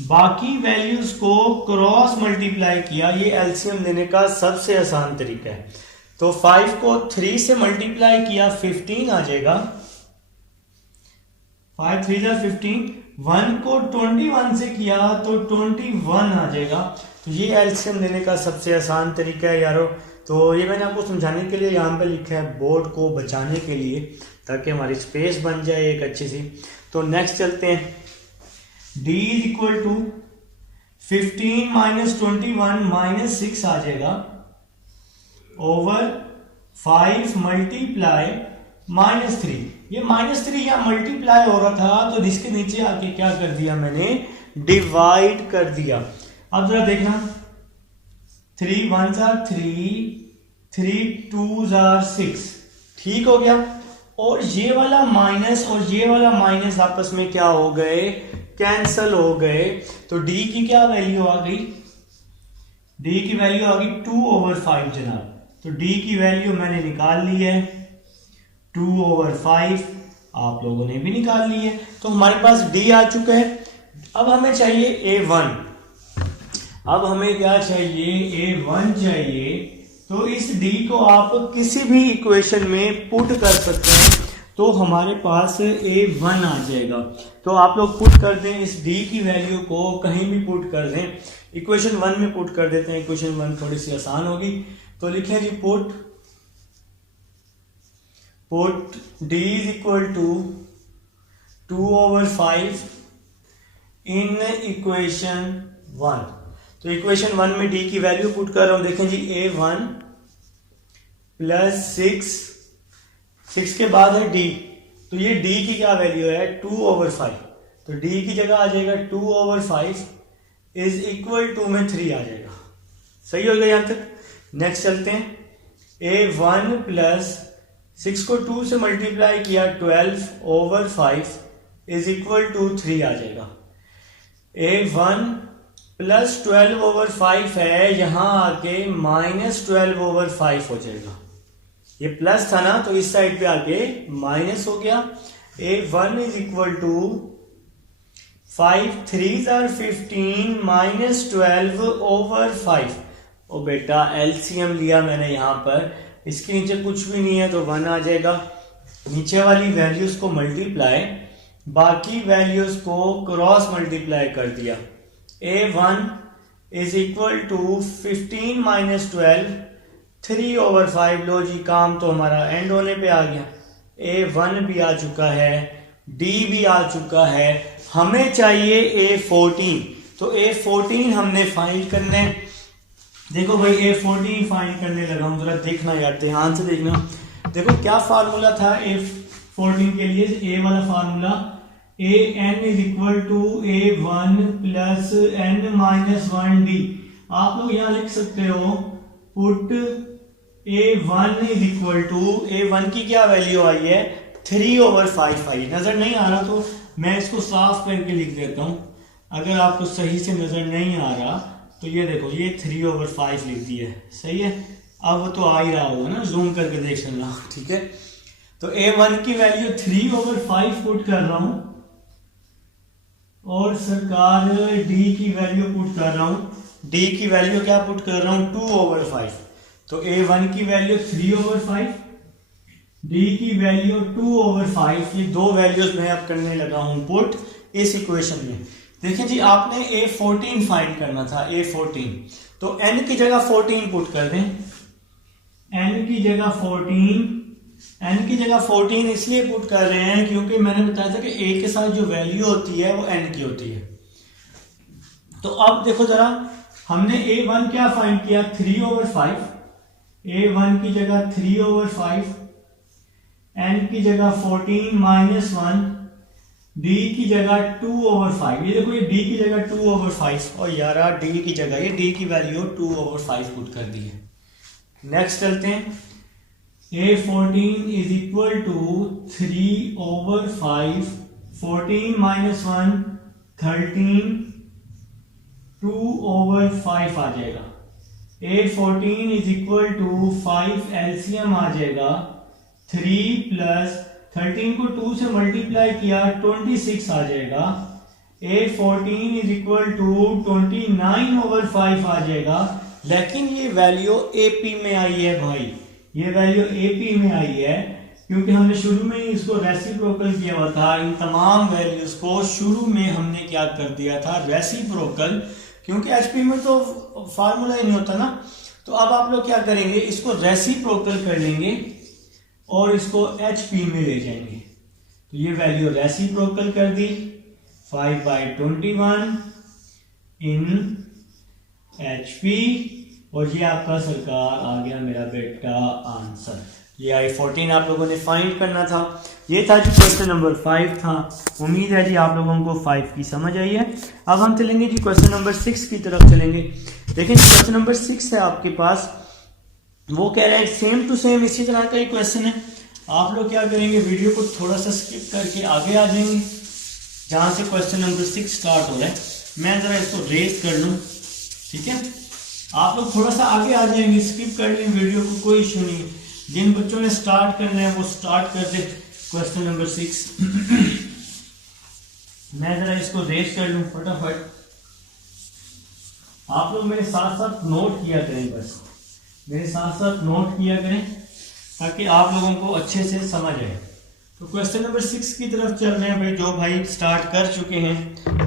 बाकी वैल्यूज को क्रॉस मल्टीप्लाई किया। ये एलसीएम लेने का सबसे आसान तरीका है। तो 5 को 3 से मल्टीप्लाई किया 15 आ जाएगा, 5 3s are 15। 1 को 21 से किया तो 21 आ जाएगा। तो ये एलसीएम लेने का सबसे आसान तरीका है यारो। तो ये मैंने आपको समझाने के लिए यहाँ पे लिखा है, बोर्ड को बचाने के लिए, ताकि हमारी स्पेस बन जाए एक अच्छी सी। तो नेक्स्ट चलते हैं। D is equal to 15 minus 21 minus 6 आ जाएगा ओवर 5 मल्टीप्लाई माइनस 3। ये माइनस 3 यहाँ मल्टीप्लाई हो रहा था तो इसके नीचे आके क्या कर दिया मैंने, डिवाइड कर दिया। अब जरा देखना, 3 1s are 3, 3 2s are 6, ठीक हो गया। और ये वाला माइनस और ये वाला माइनस आपस में क्या हो गए, कैंसल हो गए। तो D की क्या वैल्यू आ गई, D की वैल्यू आ गई 2/5 जनाब। तो D की वैल्यू मैंने निकाल ली है 2/5, आप लोगों ने भी निकाल ली है। तो हमारे पास D आ चुका है। अब हमें चाहिए A1। अब हमें क्या चाहिए, A1 चाहिए। तो इस D को आप किसी भी इक्वेशन में पुट कर सकते हैं तो हमारे पास A1 आ जाएगा। तो आप लोग पुट कर दें इस D की वैल्यू को, कहीं भी पुट कर दें। इक्वेशन 1 में पुट कर देते हैं, इक्वेशन 1 थोड़ी सी आसान होगी। तो लिखें जी, put D is equal to 2/5 in equation 1। तो इक्वेशन 1 में D की वैल्यू पुट कर रहा हूं। देखें जी, A1 प्लस 6 के बाद है D। तो ये D की क्या वैल्यू है, 2/5। तो D की जगह आ जाएगा 2/5 इज इक्वल टू में 3 आ जाएगा। सही हो गया यहां तक। नेक्स्ट चलते हैं। A1 प्लस 6 को 2 से मल्टीप्लाई किया 12/5 इज इक्वल टू 3 आ जाएगा। A1 प्लस 12/5 है, यहां आके माइनस 12/5 हो जाएगा। ये प्लस था ना तो इस साइड पे आके माइनस हो गया। A1 is equal to 5 3s are 15 minus 12/5। ओ बेटा, एलसीएम लिया मैंने यहां पर, इसके नीचे कुछ भी नहीं है तो 1 आ जाएगा। नीचे वाली वैल्यूज को मल्टीप्लाई, बाकी वैल्यूज को क्रॉस मल्टीप्लाई कर दिया। A1 is equal to 15 minus 12 3/5। लो जी, काम तो हमारा एंड होने पे आ गया। A1 भी आ चुका है, D भी आ चुका है, हमें चाहिए A14। तो A14 हमने फाइंड करने। देखो भाई, A14 फाइंड करने लगा हूं, जरा देखना यार, ध्यान से देखना। देखो क्या फार्मूला था A14 के लिए, A वाला formula A N is equal to A1 plus n minus 1d। आप लोग यहां लिख सकते हो put A1 is equal to, A1 की क्या वैल्यू आई है 3/5 आई। नजर नहीं आ रहा तो मैं इसको साफ करके लिख देता हूं, अगर आपको सही से नजर नहीं आ रहा तो ये देखो ये 3/5 लिख दिया है, सही है। अब तो आ ही रहा होगा ना, जूम करके देख लेना, ठीक है। तो A1 की वैल्यू 3/5 पुट कर रहा हूं और सरकार D की वैल्यू पुट कर रहा हूं। D की वैल्यू क्या पुट कर रहा हूं 2/5। तो A1 की वैल्यू 3/5, D की वैल्यू 2/5। ये दो वैल्यूज मैं अब करने लगा हूं पुट इस इक्वेशन में। देखिए जी, आपने A14 फाइंड करना था, A14। तो n की जगह 14 पुट कर दें, n की जगह 14। n की जगह 14 इसलिए पुट कर रहे हैं क्योंकि मैंने बताया था कि a के साथ जो वैल्यू होती है वो n की होती है। तो अब देखो जरा, हमने A1 क्या फाइंड किया 3/5, A1 की जगह 3/5, n की जगह 14 माइनस 1, d की जगह 2/5। ये देखो ये d की जगह 2/5 और यार d की जगह ये d की वैल्यू 2/5 पुट कर दी है। नेक्स्ट चलते हैं, A14 is equal to 3/5, 14 minus 1 13, 2/5 आ जाएगा। A14 is equal to 5 LCM आ जाएगा 3 प्लस 13 को 2 से मल्टीप्लाई किया 26 आ जाएगा। A14 इज इक्वल टू 29/5 आ जाएगा। लेकिन ये वैल्यू AP में आई है भाई, ये वैल्यू AP में आई है क्योंकि हमने शुरू में ही इसको रेसिप्रोकल किया हुआ था। इन तमाम वैल्यूज को शुरू में हमने क्या कर दिया था रेसिप्रोकल, क्योंकि HP में तो फार्मूला ही नहीं होता ना। तो अब आप लोग क्या करेंगे, इसको रेसिप्रोकल कर लेंगे और इसको HP में ले जाएंगे। तो ये वैल्यू रेसिप्रोकल कर दी 5/21 इन HP और ये आपका सरकार आ गया मेरा बेटा आंसर। ये I14 आप लोगों ने फाइंड करना था। ये था जी क्वेश्चन नंबर 5 था। उम्मीद है जी आप लोगों को 5 की समझ आई है। अब हम चलेंगे जी क्वेश्चन नंबर 6 की तरफ चलेंगे। देखिए क्वेश्चन नंबर 6 है आपके पास, वो कह रहा है सेम टू सेम इसी तरह का ही क्वेश्चन है। आप लोग क्या करेंगे, वीडियो को थोड़ा सा स्किप करके आगे आ जाएंगे जहां से क्वेश्चन नंबर 6 स्टार्ट हो रहा है। मैं जरा इसको रेज कर लूं, ठीक है। आप लोग थोड़ा सा आगे आ जाएंगे, स्किप कर लें वीडियो को, कोई इशू नहीं। जिन बच्चों ने स्टार्ट करना है वो स्टार्ट कर दे क्वेश्चन नंबर 6। मैं जरा इसको रेज कर लूं फटाफट। आप लोग मेरे साथ साथ नोट किया करें, बस मेरे साथ साथ नोट किया करें ताकि आप लोगों को अच्छे से समझ आए। तो क्वेश्चन नंबर 6 की तरफ चल रहे हैं भाई। जो भाई स्टार्ट कर चुके हैं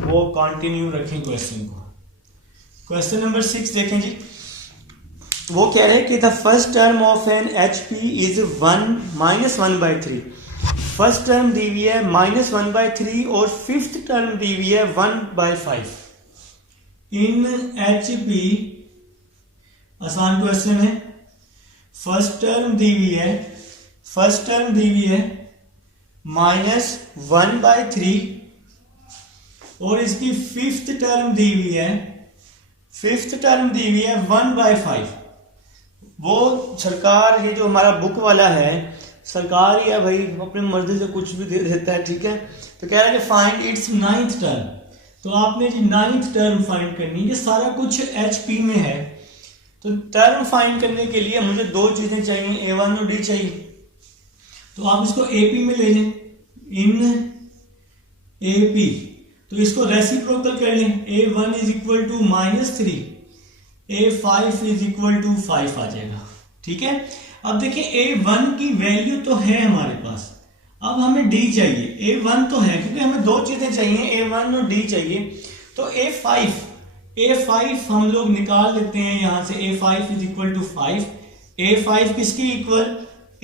वो कंटिन्यू रखें क्वेश्चन को। क्वेश्चन नंबर 6 देखें जी, वो कह रहे हैं कि the first term of an HP is 1-1/3। First term दी हुई है -1/3 और फिफ्थ टर्म दी हुई है 1/5 इन HP। आसान क्वेश्चन है। फर्स्ट टर्म दी हुई है -1/3 और इसकी फिफ्थ टर्म दी हुई है 1/5। वो सरकार, ये जो हमारा बुक वाला है सरकार ही है भाई, अपनी मर्जी से कुछ भी दे देता है, ठीक है। तो कह रहा है कि फाइंड इट्स 9th टर्म। तो आपने जी 9th टर्म फाइंड करनी है। ये सारा कुछ HP में है। तो टर्म फाइंड करने के लिए मुझे दो चीजें चाहिए, A1 और D चाहिए। तो आप इसको AP में ले लें, इन AP। तो इसको रेसिप्रोकल कर लें, A1 is equal to -3, A5 is equal to 5 आ जाएगा, ठीक है। अब देखिए A1 की वैल्यू तो है हमारे पास, अब हमें D चाहिए। A1 तो है क्योंकि हमें दो चीजें चाहिए, A1 और D चाहिए। तो A5 हम लोग निकाल लेते हैं यहां से। A5 is equal to 5। A5 किसकी इक्वल,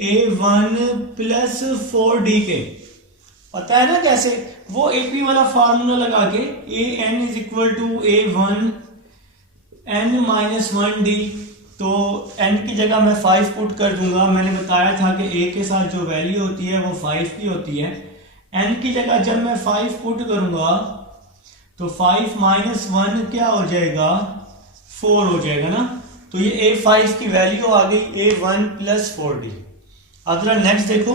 A1 प्लस 4D के। पता है ना कैसे, वो AP वाला फार्मूला लगा के AN is equal to A1 n-1D। तो n की जगह मैं 5 पुट कर दूंगा। मैंने बताया था कि a के साथ जो वैल्यू होती है वो 5 की होती है। n की जगह जब मैं 5 पुट करूंगा तो 5 माइनस 1 क्या हो जाएगा, 4 हो जाएगा ना। तो ये a5 की वैल्यू आ गई a1 प्लस 4d। अब जरा नेक्स्ट देखो,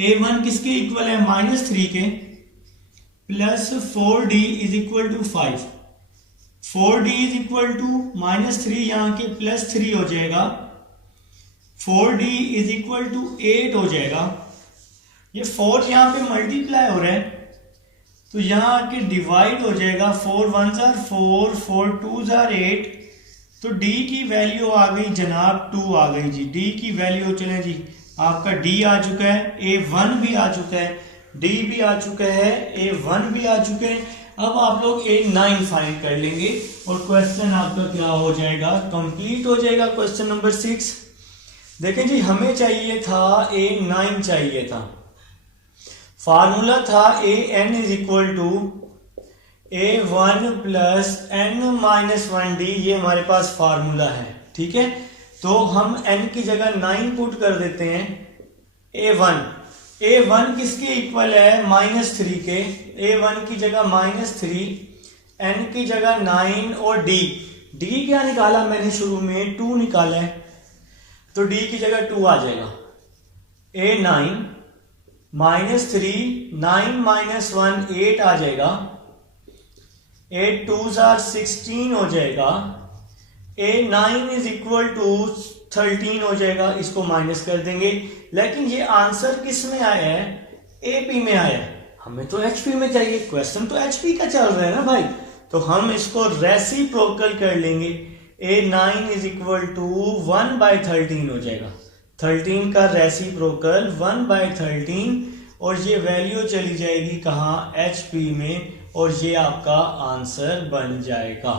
a1 किसके इक्वल है, -3 के, plus 4d is equal to 5। 4d is equal to -3, यहां के +3 हो जाएगा, 4d इज इक्वल टू 8 हो जाएगा। ये 4 यहां पे मल्टीप्लाई हो रहा है तो यहां आके डिवाइड हो जाएगा, 4 1s are 4, 4 2s are 8। तो d की वैल्यू आ गई जनाब 2 आ गई जी। d की वैल्यू चले जी, आपका d आ चुका है, a1 भी आ चुका है, d भी आ चुका है, a1 भी आ चुके हैं। अब आप लोग a9 फाइंड कर लेंगे और क्वेश्चन आपका क्या हो जाएगा, कंप्लीट हो जाएगा। क्वेश्चन नंबर 6 देखें जी, हमें चाहिए था a9 चाहिए था, फार्मूला था an is equal to a1 plus n minus 1d, ये हमारे पास फार्मूला है, ठीक है। तो हम n की जगह 9 पुट कर देते हैं, a1 किसके इक्वल है, -3 के, a1 की जगह -3, n की जगह 9 और d क्या निकाला मैंने शुरू में, 2 निकाला है, तो d की जगह 2 आ जाएगा। a9 -3, 9 माइनस 1 8 आ जाएगा, 8 2s are 16 हो जाएगा, a9 इज इक्वल टू 13 हो जाएगा, इसको माइनस कर देंगे। लेकिन ये आंसर किस में आया है, AP में आया है, हमें तो HP में चाहिए, क्वेश्चन तो HP का चल रहा है ना भाई, तो हम इसको रेसिप्रोकल कर लेंगे, a9 इज इक्वल टू 1/13 हो जाएगा, 13 का रेसिप्रोकल 1/13 और ये वैल्यू चली जाएगी कहाँ, HP में, और ये आपका आंसर बन जाएगा।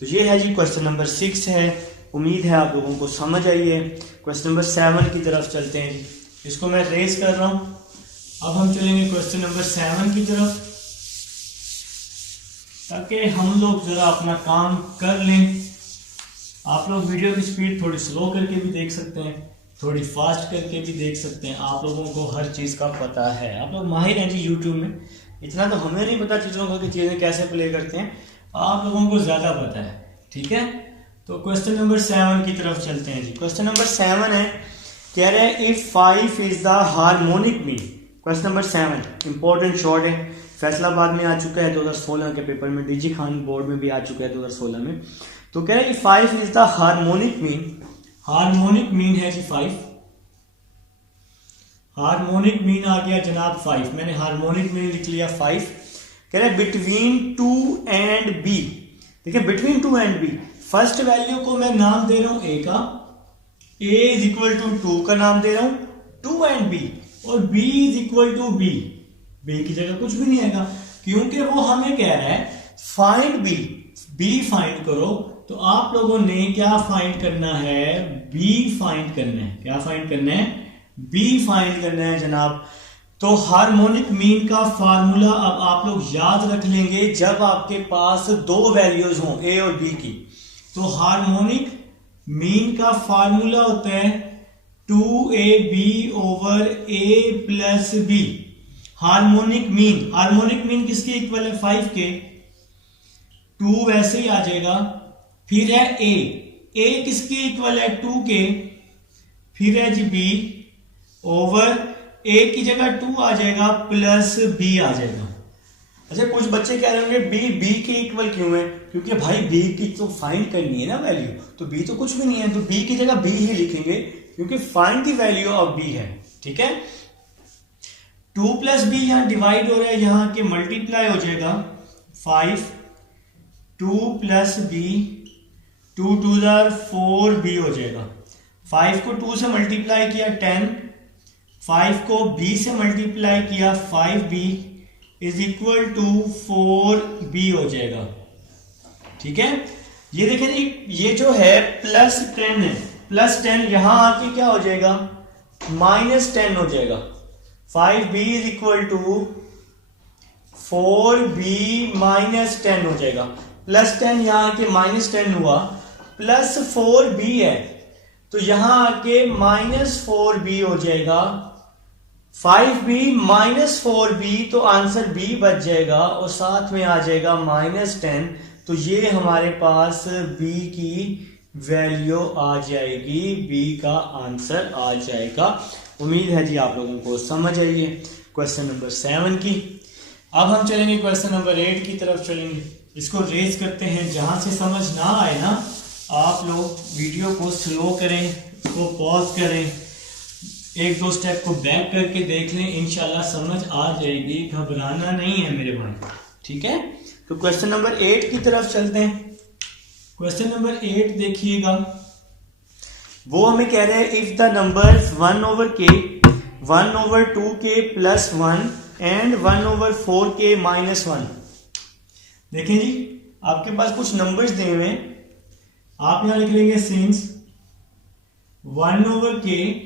तो ये है जी क्वेश्चन नंबर 6 है, उम्मीद है आप लोगों को समझ आई है। क्वेश्चन नंबर 7 की तरफ चलते हैं जी, इसको मैं रेस कर रहा हूं। अब हम चलेंगे क्वेश्चन नंबर 7 की तरफ, ताकि हम लोग जरा अपना काम कर लें। आप लोग वीडियो की स्पीड थोड़ी स्लो करके भी देख सकते हैं, थोड़ी फास्ट करके भी देख सकते हैं, आप लोगों को हर चीज़ का पता है, आप लोग माहिर हैं जी यूट्यूब में। इतना तो हमें नहीं पता चीज़ों का कि चीज़ें कैसे प्ले करते हैं, आप लोगों को ज़्यादा पता है, ठीक है। तो क्वेश्चन नंबर 7 की तरफ चलते हैं जी। क्वेश्चन नंबर 7 है, कह रहे हैं if 5 is the harmonic mean. Question number 7 important short है, फैसलाबाद में आ चुका है 2016 के पेपर में, डीजी खान बोर्ड में भी आ चुका है 2016 में। तो कह रहे हैं 5 is the harmonic mean, harmonic mean है जी 5, हार्मोनिक मीन आ गया जनाब 5, मैंने हार्मोनिक मीन लिख लिया 5। कह रहे बिटवीन 2 एंड b, देखिए between 2 and b, first value को मैं नाम दे रहा हूं a का, a इज इक्वल टू 2 का नाम दे रहा हूं, 2 एंड b, और b is equal to b, b की जगह कुछ भी नहीं आएगा, क्योंकि वो हमें कह रहा है फाइंड b फाइंड करो। तो आप लोगों ने क्या फाइंड करना है, b फाइंड करना है, क्या फाइंड करना है, b फाइंड करना है जनाब। तो हार्मोनिक मीन का फार्मूला अब आप लोग याद रख लेंगे, जब आपके पास दो वैल्यूज हों a और b की, तो हार्मोनिक मीन का फार्मूला होता है 2ab over a plus b। Harmonic mean किसके इक्वल है, 5 के, 2 वैसे ही आ जाएगा, फिर है a किसके इक्वल है, 2 के, फिर है जी b ओवर a की जगह 2 आ जाएगा प्लस b आ जाएगा। अच्छा कुछ बच्चे कह रहे होंगे b के इक्वल क्यों है, क्योंकि भाई b की तो फाइंड करनी है ना वैल्यू, तो b तो कुछ भी नहीं है, तो b की जगह b ही लिखेंगे, क्योंकि find the value of b है, ठीक है। 2 प्लस b यहां डिवाइड हो रहा है, यहां के मल्टीप्लाई हो जाएगा 5, 2 plus b, 2 2s are 4b हो जाएगा। 5 को 2 से मल्टीप्लाई किया 10, 5 को b से मल्टीप्लाई किया 5b is equal to 4b हो जाएगा, ठीक है। ये देखें जी, ये जो है प्लस 10 है, प्लस 10 यहां आके क्या हो जाएगा, माइनस 10 हो जाएगा। 5b is equal to 4b minus 10 हो जाएगा, प्लस 10 यहां आके माइनस 10 हुआ, प्लस 4b है तो यहां आके माइनस 4b हो जाएगा, 5b माइनस 4b, तो आंसर b बच जाएगा और साथ में आ जाएगा -10, तो ये हमारे पास b की वैल्यू आ जाएगी, b का आंसर आ जाएगा। उम्मीद है जी आप लोगों को समझ आई है क्वेश्चन नंबर 7 की। अब हम चलेंगे क्वेश्चन नंबर 8 की तरफ चलेंगे। इसको रेज करते हैं, जहां से समझ ना आए ना आप लोग वीडियो को स्लो करें, इसको पॉज करें, एक दो स्टेप को बैक करके देख लें, इंशाल्लाह समझ आ जाएगी, घबराना नहीं है मेरे भाई, ठीक है। तो क्वेश्चन नंबर 8 की तरफ चलते हैं। क्वेश्चन नंबर 8 देखिएगा, वो हमें कह रहे हैं if the numbers 1/k, 1/2k + 1 and 1/4k - 1। देखें जी, आपके पास कुछ नंबर्स दिए हुए हैं, आप यहां लिख लेंगे since 1/k,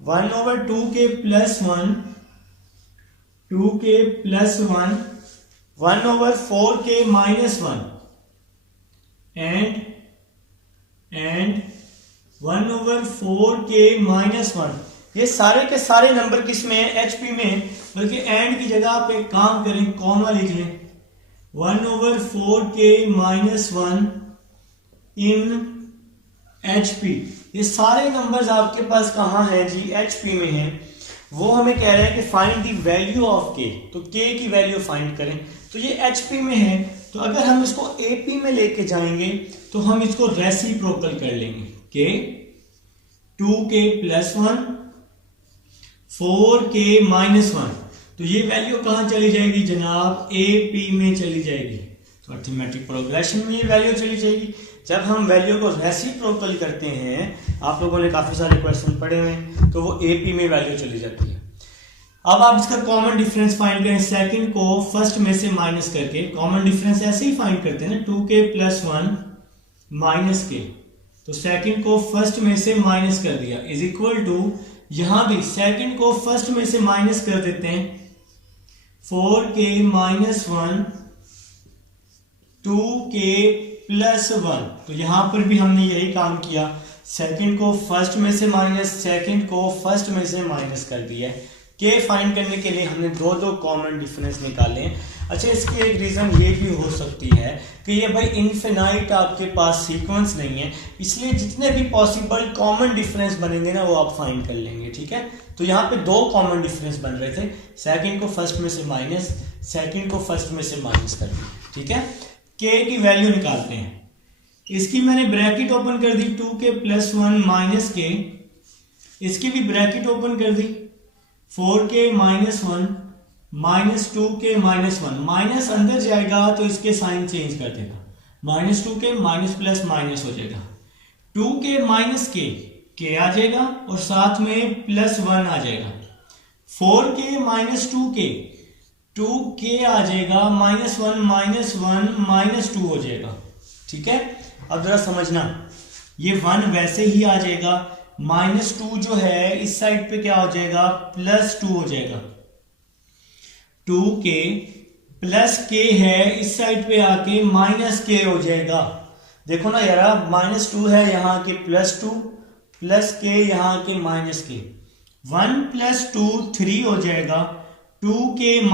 1/2k + 1, 2k + 1, 1/4k - 1 and 1/4k - 1। ये सारे के सारे नंबर किस में है? HP में है। बल्कि एंड की जगह आप एक काम करें, कॉमा लिख लें, 1/4k - 1 इन HP। ये सारे नंबर्स आपके पास कहाँ हैं जी? HP में है। वो हमें कह रहे हैं कि find the value of k, तो k की वैल्यू फाइंड करें। तो ये HP में है, तो अगर हम इसको AP में लेके जाएंगे तो हम इसको रेसिप्रोकल कर लेंगे, k 2k + 1, 4k - 1। तो ये वैल्यू कहां चली जाएगी जनाब? AP में चली जाएगी। तो अर्थमेटिक प्रोग्रेशन में ये वैल्यू चली जाएगी। जब हम वैल्यू को रेसिप्रोकल करते हैं, आप लोगों ने काफी सारे क्वेश्चन पढ़े हुए हैं, तो वो AP में वैल्यू चली जाती है। अब आप इसका कॉमन डिफरेंस फाइंड करें, सेकंड को फर्स्ट में से माइनस करके। कॉमन डिफरेंस ऐसे ही फाइंड करते हैं ना, 2k + 1 - k। तो सेकंड को फर्स्ट में से माइनस कर दिया इज इक्वल टू, यहां भी सेकंड को फर्स्ट में से माइनस कर देते हैं, 4k - 1, 2k + 1। तो यहां पर भी हमने यही काम किया, सेकंड को फर्स्ट में से माइनस, सेकंड को फर्स्ट में से माइनस कर दिया। के फाइंड करने के लिए हमने दो कॉमन डिफरेंस निकाले हैं। अच्छा, इसकी एक रीजन ये भी हो सकती है कि ये भाई इनफिनाइट आपके पास सीक्वेंस नहीं है, इसलिए जितने भी पॉसिबल कॉमन डिफरेंस बनेंगे ना वो आप फाइंड कर लेंगे, ठीक है। तो यहाँ पे 2 कॉमन डिफरेंस बन रहे थे, सेकंड को फर्स्ट में से माइनस, सेकंड को फर्स्ट में से माइनस कर दिया, ठीक है। के की वैल्यू निकालते हैं। इसकी मैंने ब्रैकेट ओपन कर दी, 2k + 1 - k। इसकी भी ब्रैकेट ओपन कर दी, 4k - 1 - 2k - 1। माइनस अंदर जाएगा तो इसके साइन चेंज कर देगा, -2k माइनस प्लस माइनस हो जाएगा, 2k - k आ जाएगा और साथ में +1 आ जाएगा, 4k - 2k, 2k आ जाएगा, -1 - 1 - 2 हो जाएगा, ठीक है। अब जरा समझना, ये 1 वैसे ही आ जाएगा, -2 जो है इस साइड पे क्या हो जाएगा? +2 हो जाएगा। 2k + k है, इस साइड पे आके -k हो जाएगा। देखो ना यार, -2 है यहाँ के +2 + k यहाँ के -k, 1 + 2 3 हो जाएगा, 2k -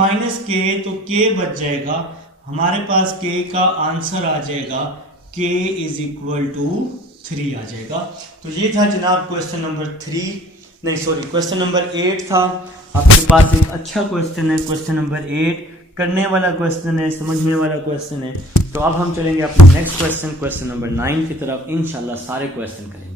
k तो k बच जाएगा। हमारे पास k का आंसर आ जाएगा, k = 3 आ जाएगा। तो ये था जनाब क्वेश्चन नंबर क्वेश्चन नंबर 8 था। आपके पास एक अच्छा क्वेश्चन है, क्वेश्चन नंबर 8 करने वाला क्वेश्चन है, समझने वाला क्वेश्चन है। तो अब हम चलेंगे अपने नेक्स्ट क्वेश्चन नंबर 9 की तरफ, इंशाल्लाह सारे क्वेश्चन करेंगे।